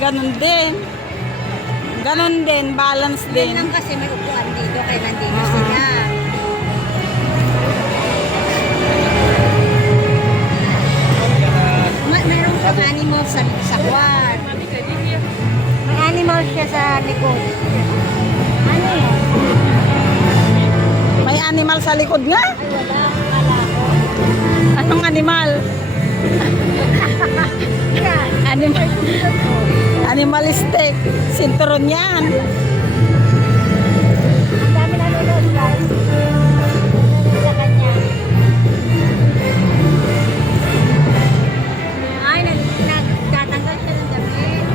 ganun din. Ganun din, balance Yun din. lang kasi may upuan dito kaya nandito sila. Meron siyang animal sa kwan. May animal siya sa likod. Ano yun? May animal sa likod nga. Ay, wala. Akala ko. Anong animal? Yan. Animal. Animalistic. Sinturon yan. Ang dami nanonood guys. Sa kanya. Ay, nagtatanggal siya ng damit.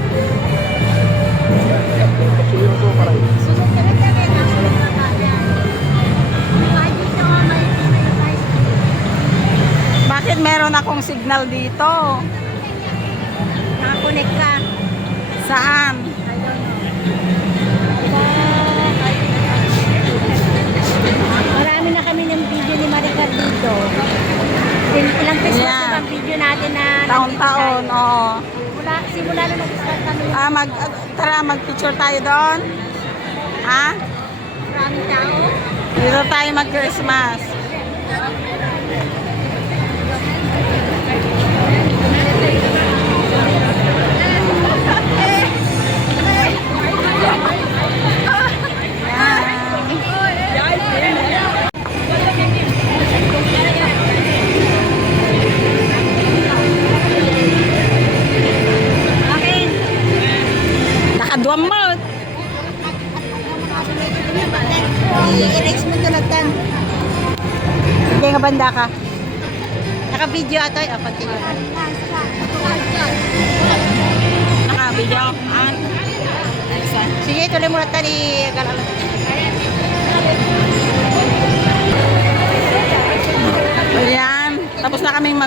Susunod ka ng damit. Susunod ka kaya. Ay, dito nga may guys. Bakit meron akong signal dito? Nakakonect ka. Saan? Marami na kami ng video ni Maricar dito. Ilang Christmas Yeah. na bang video natin na Taon-taon, oo. simula na nag-start kami. Tara, mag-picture tayo doon. Ha? Maraming tao. Dito tayo mag-Christmas. Okay. Nakaduwang mouth. I-erase mo tulad tan. Hindi nga banda ka. Naka-video ato. Continue. Naka-video. Sige, tuloy mo na tali. Ayan. Tapos na kaming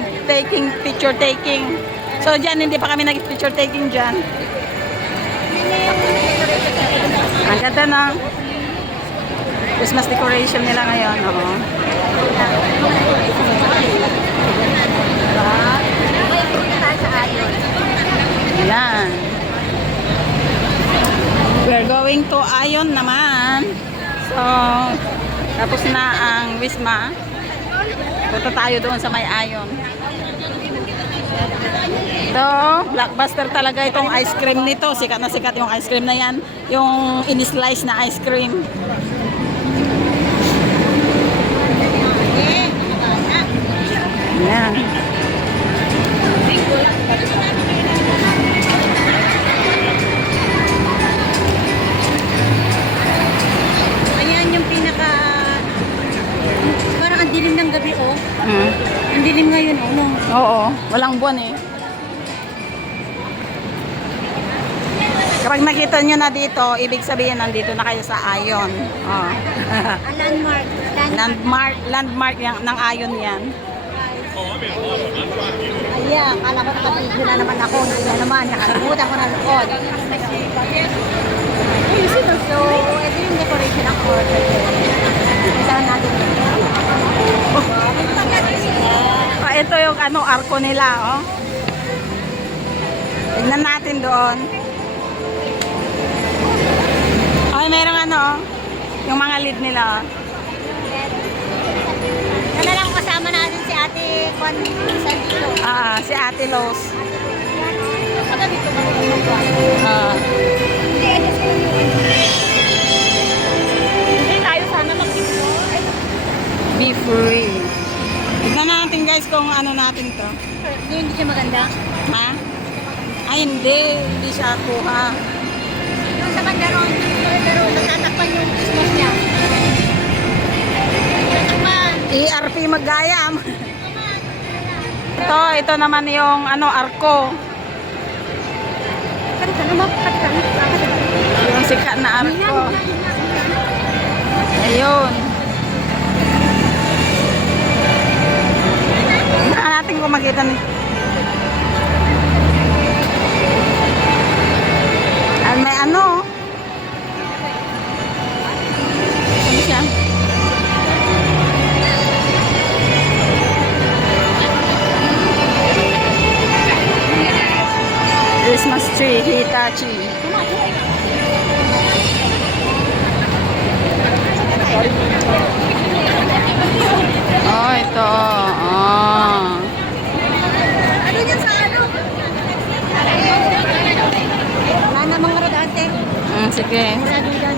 picture taking. So dyan, hindi pa kami nag-picture taking dyan. Ang ganda na. Christmas decoration nila ngayon. Oo. Ayan. We're going to Ayon naman. So, tapos na ang Wisma. Punta tayo doon sa may Ayon. Ito, blockbuster talaga itong ice cream nito. Sikat na sikat yung ice cream na yan. Yung in-slice na ice cream. Ayan. Ayan yung pinaka... Parang ang dilim ng gabi, oh. Ang dilim ngayon, oh. No? Oo, walang buwan eh. Kapag nakita nyo na dito, ibig sabihin nandito na kayo sa Ayon. Oh. A landmark. Landmark ng Ayon yan. Ayan, akala ko nakabidyo na naman ako. Hindi na naman, nakalimutan ko na likod. So, ito yung decoration ng court. Puntahan natin. Ito yung arko nila, oh. Tignan natin doon. Ay, merong yung mga lead nila, oh. Sana lang kasama natin si Ate Juan Sandito. Si Ate Los. Pagka dito ba ito? Hindi tayo sana mag-picture. Be free. Tignan natin guys kung ano natin to. Hindi siya maganda. Ha? Ay, hindi siya kuha. Yung sa bandaron, pero natatakpan yung Christmas niya. ERP maggayam. Ito naman yung arko. Yung sikat na arko. Ayun. Tingnan natin kung makita ni. May ano siya? Christmas tree, Hitachi. Tamagotchi. Oh, ito. Oh. Ano yan sa ano? Wala namang rodante. Sige. Murado yan.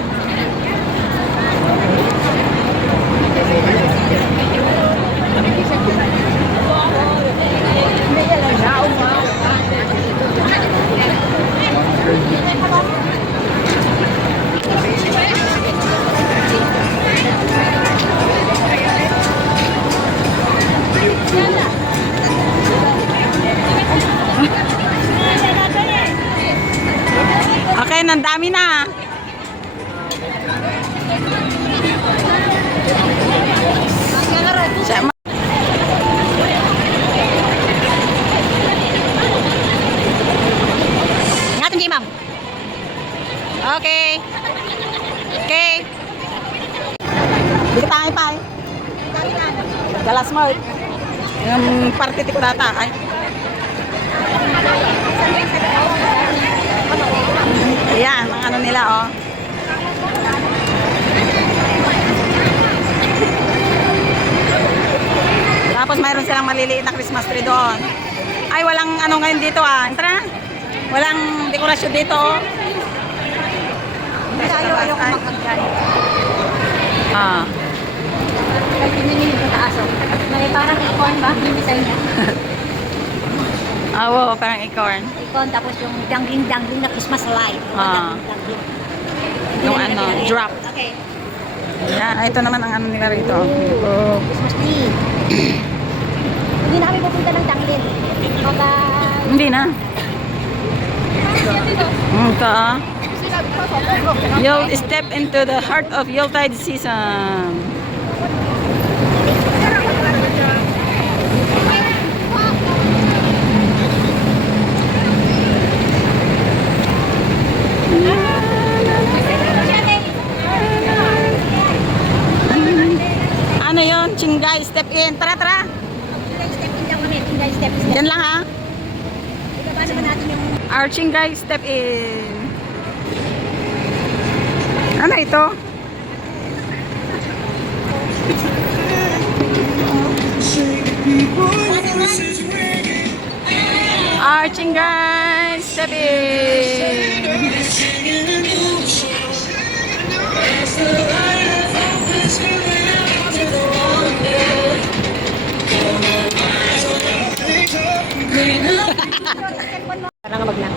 Okay, nandami na. Siya, Ingatan niyo, ma'am. okay. Okay. Dito tayo pa. Galas Mart. Yung partitik data. Ay. Ayan, ang ano nila, oh. Tapos mayroon silang maliliit na Christmas tree doon. Ay, walang ano ngayon dito, ah. Tara. Walang dekorasyon dito, oh. Ayaw ko makagyan. Ah. Kahit pininin yung taas. May parang icon ba? Yung design niya. Ah, wow, parang acorn. Icon, tapos yung dangling-dangling na Christmas light. Ah. Dangling. Yung ano, drop. Okay. Yan, ito naman ang ano nila rito. Oh. Christmas tree. Hindi na kami pupunta ng Tanglin. Bye-bye. Hindi na. Ito, ah. You'll step into the heart of Yuletide season. Ano yun? Chingay, step in. Tara, tara. Step in lang kami. Step in. Yan lang, ha? Ibaba naman natin yung... Our Chingay, step in. Ano ito? Our Chingay, step in. Parang wag lang.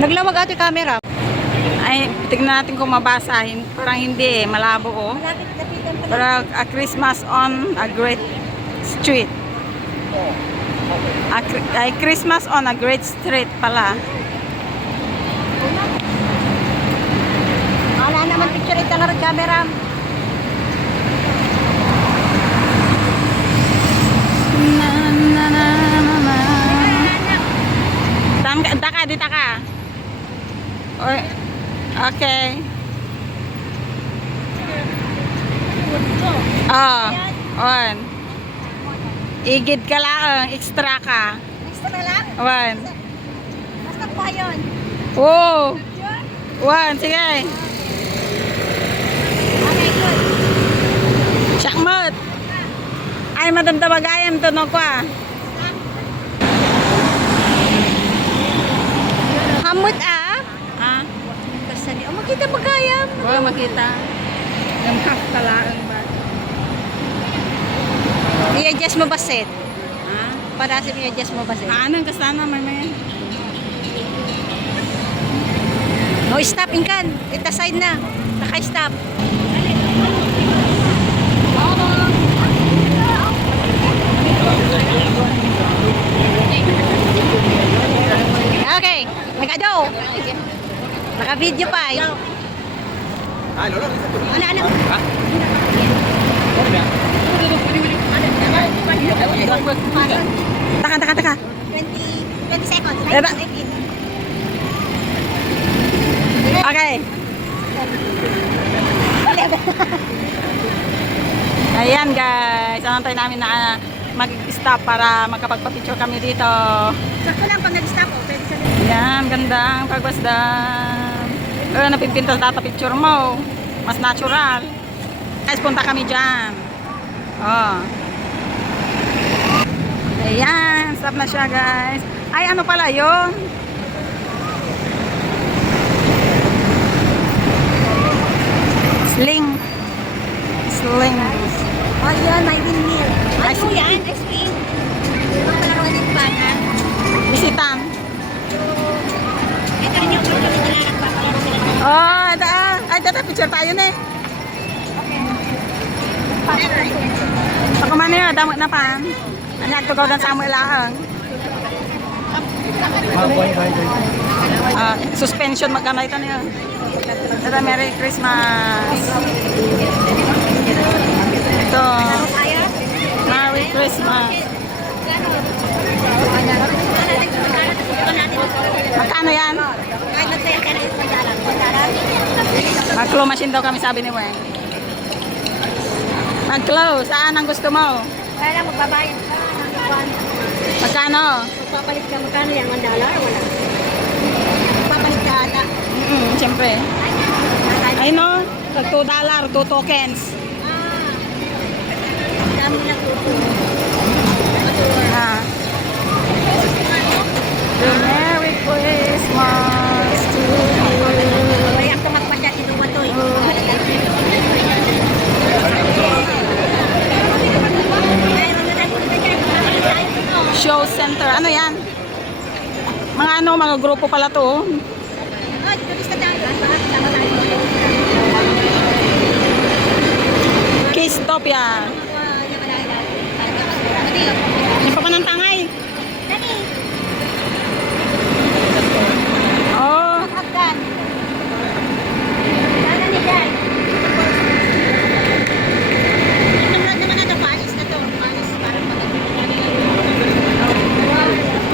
Naglawag ate camera. Ay, tignan natin kung mabasahin. Parang hindi eh, malabo oh. Lapit-lapitan pa. Pero a Christmas on a great street. Ay, Christmas on a great street pala. Wala naman picture ito na rin camera. Na, na, na, na, na. Daka, dita ka. Oy, okay. Oh, on. Igid ka lang, extra ka. Gusto na lang? One. Basta pa yun. Oh. One, sige. Okay, good. Sakmot. Ay, madamdamagayam to no ko ah. Hamot ah. Ah, Kasi oh, makita ba kaya? oh, makita. Yung half talaan ba? I-adjust mo ba set? Ah, Para sa i-adjust mo ba set? anong kasana may. No, stop inkan. Ita side na. Naka-stop. Okay. Nagado. Naka-video pa. Ano? Taka. 20 seconds. Diba? 19. Okay. Ayan guys, anantay namin na mag-stop para magkapagpa-picture kami dito. Sakto lang pag nag-stop, pwede sa Ayan, gandang pagbasdan. Napipinta sa picture mo. Mas natural. Guys, punta kami dyan. Oh. Ayan, stop na siya guys. Ay, ano pala yun? Sling. Oh, yun, may windmill. Ay, Ano yan? Ice cream. Ibang palaruan ng bata. Bisitan. Ito rin yung pagkakas nila nagpapalaro sila. Oh, ito, picture tayo na eh. Ako man yun, damot na pa. Anak, tugaw dan sa amo ilaang. Suspension magkamay ito niya. Ito, Merry Christmas. Ito, Kaya? Merry Christmas. Magkano yan? Kahit nagsaya ka na ito magdalang. Mag-claw machine daw kami sabi ni Weng. Mag-claw, saan ang gusto mo? Kaya lang magbabayad ka ng buwan. Magkano? Magpapalit ka, magkano yan? $1 or wala? Magpapalit ka ata. Siyempre. Ay no, tag $2, 2 tokens. Dami lang tuto. Ah. The Merry Christmas to you. Kaya ako magpasyat ito ba ito eh. Show center. Ano yan? Mga grupo pala to. Oh. Ay, turista tayo. Sama tayo. Kistopia. Ano pa ng tangay? Dali. Oh. Afghan. Sana ni Dad. Ito naman na panis na to. Panis parang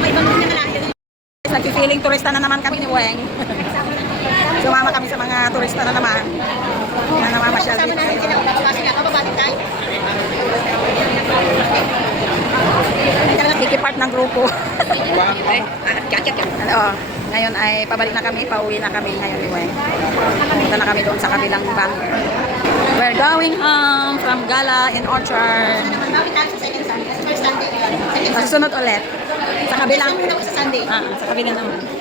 may bangon na malaki. Nagpi-feeling turista na naman kami ni Weng. Sumama kami sa mga turista na naman. Na namamasyal Sama dito. namin sila. Kasi nga, kababalik tayo. Kikipart ng grupo. Oo. Ngayon ay pabalik na kami, pauwi na kami ngayon ni Weng. Punta na kami doon sa kabilang bank. We're going home from Gala in Orchard. Bakit tayo sa second Sunday? First Sunday. Susunod ulit. Sa kabilang. Sa Sunday. Sa kabilang naman.